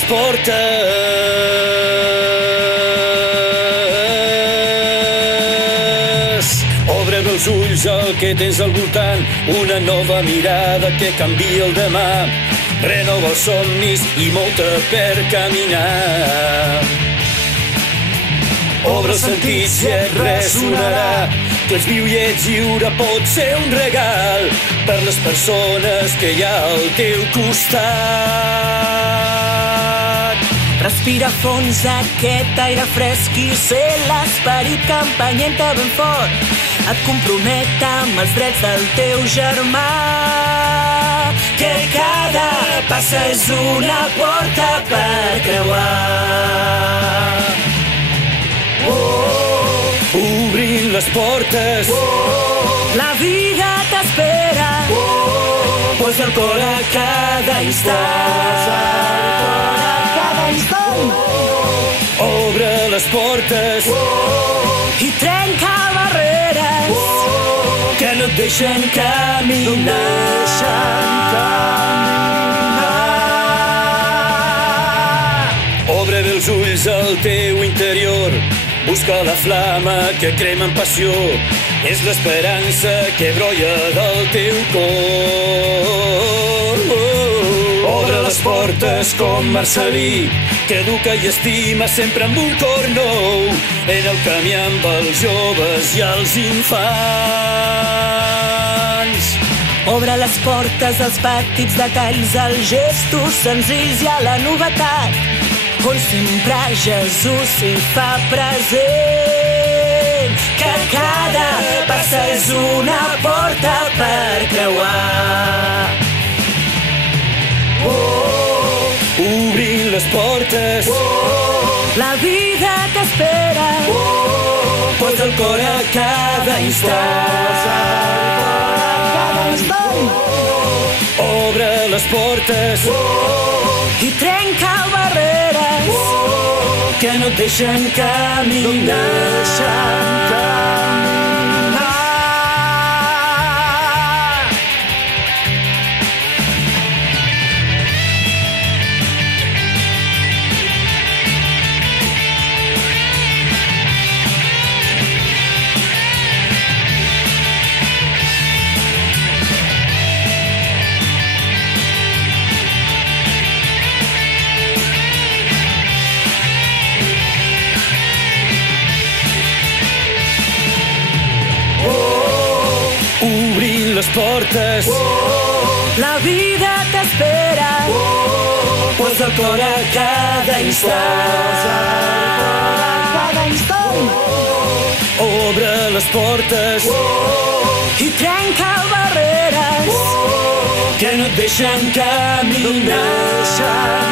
les portes. Obre els ulls al que tens al voltant, una nova mirada que canvia el demà. Renova els somnis i molta per caminar. Obre els sentits i et ressonarà. Tu ets viu i ets lliure, pot ser un regal per les persones que hi ha al teu costat. Respira a fons aquest aire fresc i sé l'esperit que empenyenta ben fort. Et compromet amb els drets del teu germà. Que cada passa és una porta per creuar. Obrint les portes, La vida t'espera. posa el cor a cada instant. Obre les portes I trenca barreres que no et deixen caminar. Obre bé els ulls al teu interior. Busca la flama que crema amb passió. És l'esperança que brolla del teu cor. Obre les portes com Marcelí, que educa i estima sempre amb un cor nou. En el camí amb els joves i els infants. Obre les portes als petits detalls, als gestos senzills i a la novetat, on sempre Jesús s'hi fa present. Que cada passa és una porta per creuar. Obrint les portes, La vida t'espera. posa el cor a cada instant. Obre les portes I trenca barreres que no et deixen caminar. Obrint les portes, La vida t'espera. posa el cor a cada instant. Obre les portes I trenca barreres que no et deixen caminar.